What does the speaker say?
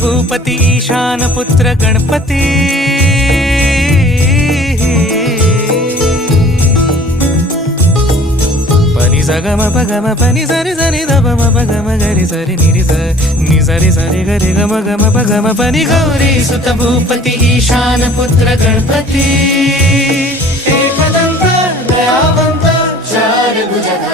भूपती ईशान पुत्र गणपती पनि सगम पगम पनि सरि सरि ध म पगम गरि सरि निरि स नि सरि सरि गरि गम गम पगम पनि गौरी सुत भूपती ईशान पुत्र गणपती एकदन्त दयावन्त